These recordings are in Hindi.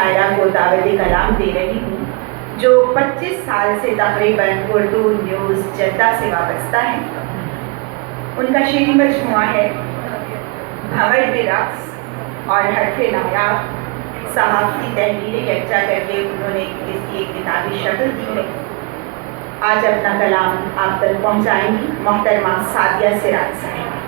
शायरा को दावत कलाम दे रही हूँ, जो 25 साल से तकरीबन उर्दू न्यूज़ जद्दा से वाबस्ता है। उनका शेरी मजमुआ है भंवर पे रक्स और हर्फ़े नायाब। सहाफ़ी तहरीरें यकजा करके उन्होंने इसकी एक किताबी शक्ल दी है। आज अपना कलाम आप तक पहुँचाएंगी मोहतरमा सादिया सिराज साहिबा।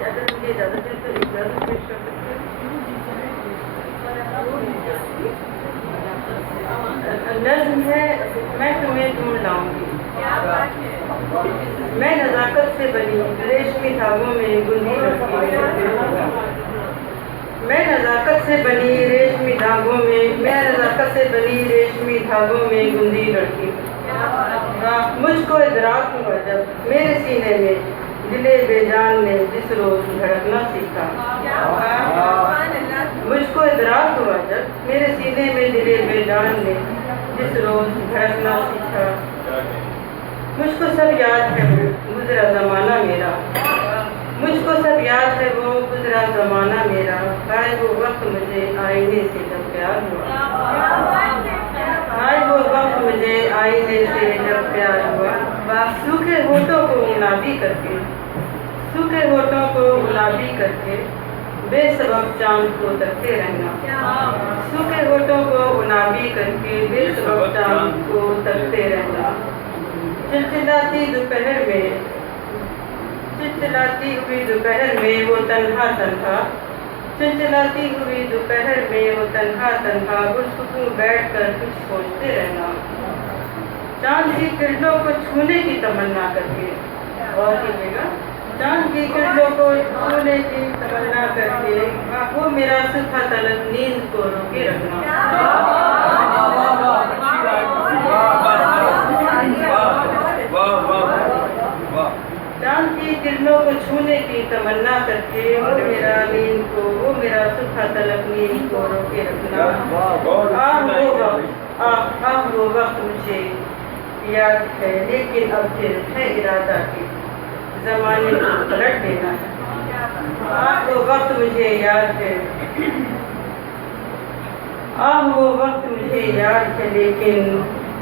अगर मुझे इजाज़त है तो इजाज़त पेश कर सकते हैं। नज़्म है मैं तुम्हें ढूंढ लाऊंगी। मैं नज़ाकत से बनी रेशमी धागों में गुंदी लड़की। मैं नज़ाकत से बनी रेशमी धागों में गुंदी लड़की। मुझको इदराक हुआ जब मेरे सीने में दिले बेजान ने जिस रोज़ धड़कना सीखा। मुझको इदराक हुआ जब मेरे सीने में दिले बेजान ने जिस रोज़ धड़कना सीखा। मुझको सब याद है वो गुज़रा ज़माना मेरा। मुझको सब याद है वो गुज़रा ज़माना मेरा। आए वो वक्त मुझे आईने से जब प्यार हुआ। आए वो वक्त मुझे आईने से जब प्यार हुआ। सूखे होठों को गुलाबी करके बेसबब चांद को तकते रहना। सूखे होठों को गुलाबी करके बेसबब चांद को तकते रहना। चिलचिलाती हुई दोपहर में वो तन्हा गुफ्तगू बैठ कर कुछ सोचते रहना। चांद की किरणों को छूने की तमन्ना करके वो मेरा सुबह तलक नींद को रोके रखना। चांद की किरणों को छूने की तमन्ना करके वो मेरा सुबह तलक नींद को रोके रखना। वो वक्त मुझे याद है, लेकिन अब फिर है इरादा कि ज़माने को पलट देना है। वो वक्त मुझे याद है, लेकिन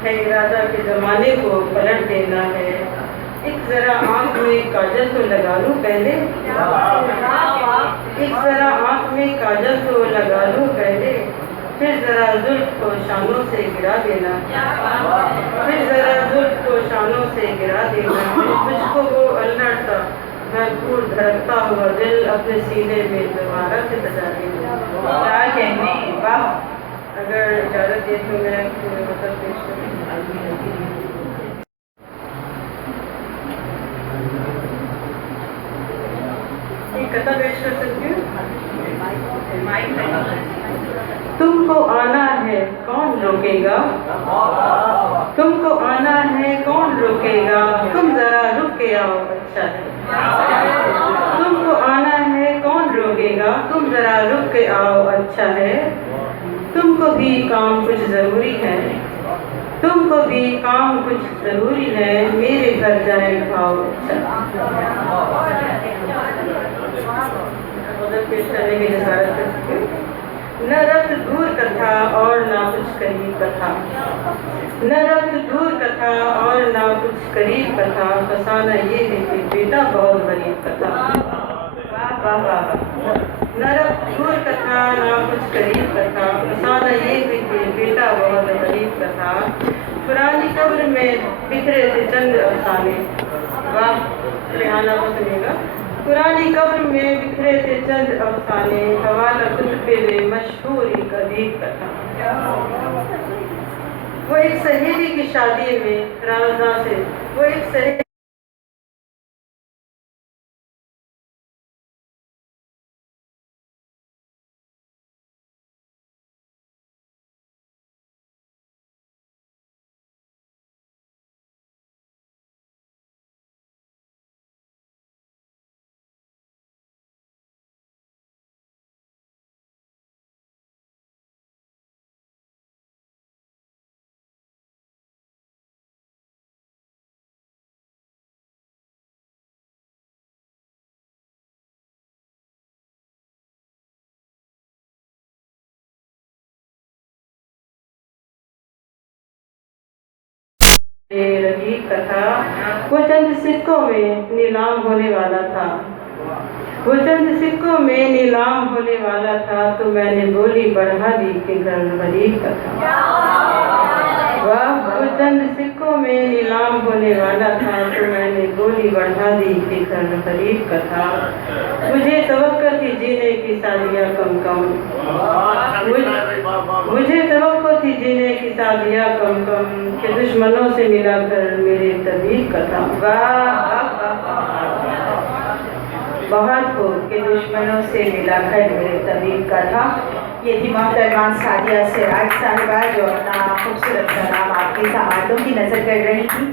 है इरादा कि ज़माने को पलट देना है। एक ज़रा आँख में काजल तो लगा लूँ पहले। फिर ज़रा जुल्फ़ को शानों से गिरा देना। मुझको वो अल्लाह सा भरपूर धड़कता हुआ दिल अपने सीने में दोबारा से सजा देना। क्या कहने, वाह। अगर इजाज़त दे तो मैं मतलब पेश करूँ। कथा पेश कर सकती हूँ। तुमको आना है कौन रोकेगा। तुम जरा रुक के आओ अच्छा है। तुमको आना है कौन रोकेगा। तुम जरा रुक के आओ अच्छा है। तुमको भी काम कुछ ज़रूरी है। मेरे घर जाए खाओ पेश करने की जसारत करती हूँ। न रब्त दूर कथा और ना कुछ करीब कथा। फसाना ये है कि बेटा बहुत गरीब कथा। न रब्त दूर कथा ना कुछ करीब कथा। फसाना ये है कि बेटा बहुत गरीब कथा। पुरानी कब्र में बिखरे थे चंद अफसाने। वाह, रिहाना को सुनिएगा। पुरानी कब्र में बिखरे थे चंद अफसाने। हवाला कुतबे में मशहूर एक अदीब कथा। वो एक सहेली की शादी में राजा से रही कथा। वो चंद सिक्कों में नीलाम होने वाला था, वो चंद सिक्कों में नीलाम होने वाला था, तो मैंने बोली बढ़ा दी कि घर गरीब कथा। वाह, वो चंद सिक्कों में नीलाम होने वाला था, तो मैंने बोली बढ़ा दी कि घर गरीब कथा। मुझे तवक्को थी जीने की शादियाँ कम कम, मुझे तवक्को थी जीने की शादियाँ कम कम, कि दुश्मनों से मिला कर मेरे तबीब कथा। वाह, बहुत खूब के दुश्मनों से मिलाकर मेरे तबीब का था। ये थी मोहतरमा सादिया सिराज साहिबा, जो अपना खूबसूरत सा नाम आपकी समातों की नज़र कर रही थी।